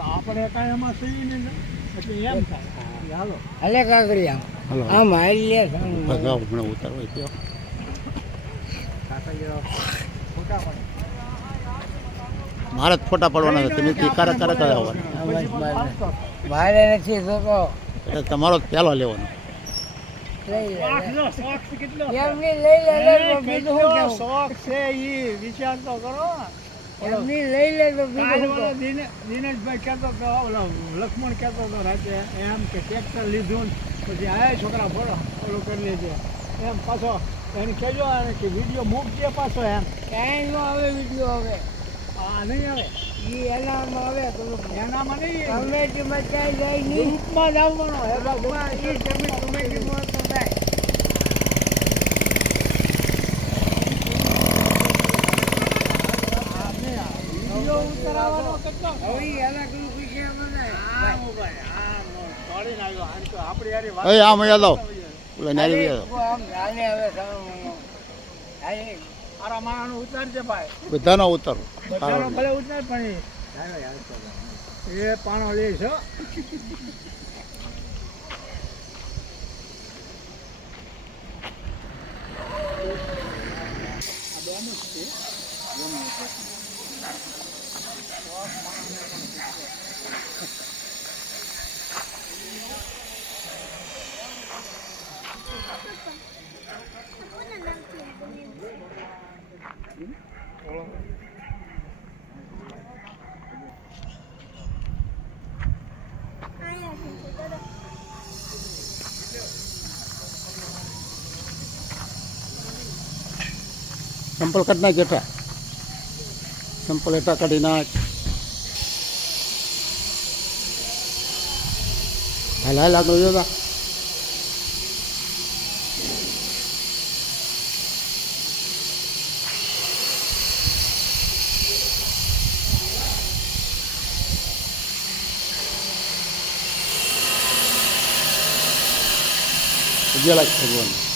આપણે કાંઈ એમાં સહી નહીં એટલે એમ થાય હાલો હલે કાકડી આમ હાલી લે ભગાવ હમણાં ઉતારવો થયો ખોટા પડે મારે જ ફોટા પડવાના છે તમે કારા કારા કરાવવાના મારે નથી જોતો એટલે તમારો જ પહેલો લેવાનો લઈ લે શોખ કેટલો એમની લઈ લે બીજું શું કેવું શોખ છે એ વિચાર તો કરો એમની લઈ લે તો બીજું શું કાલવાળો કહું? દિનેશભાઈ કહેતો હતો ઓલો લક્ષ્મણ કહેતો હતો રાતે એમ કે ટ્રેક્ટર લીધું ને પછી આયા છોકરા ફોડો ઓલું કરી લેજે એમ પાછો એને કહેજો કે વિડીયો મૂકજે પાછો એમ કાંઈ નો આવે વિડીયો હવે આ નહીં આવે ઈ એનામાં આવે તો એનામાં નહીં કમેટીમાં ક્યાંય જાય નહીં ગ્રુપમાં જ આવવાનો હે ગ્રુપમાં ઈ કમેટીમાં તો જાય વિડીયો ઉતારવાનો કેટલો હવે ઈ અલગ અલગ વિષય બનાય દોડીને આવ્યો આમ તો આપણે યાર એ આમ યાદ આવો ઓલા નારી યાદ આમ જાણે હવે હાલે મારા માણાનું ઉતારજે ભાઈ બધાનો ઉતારો બધાનો ભલે ઉતાર પણ એ પાણો લે છે સંપલ કાઢ નાખ એટા સંપલ એટા કાઢી નાખ હાલ હાલ આગળ જોતા લાખ ભગવાન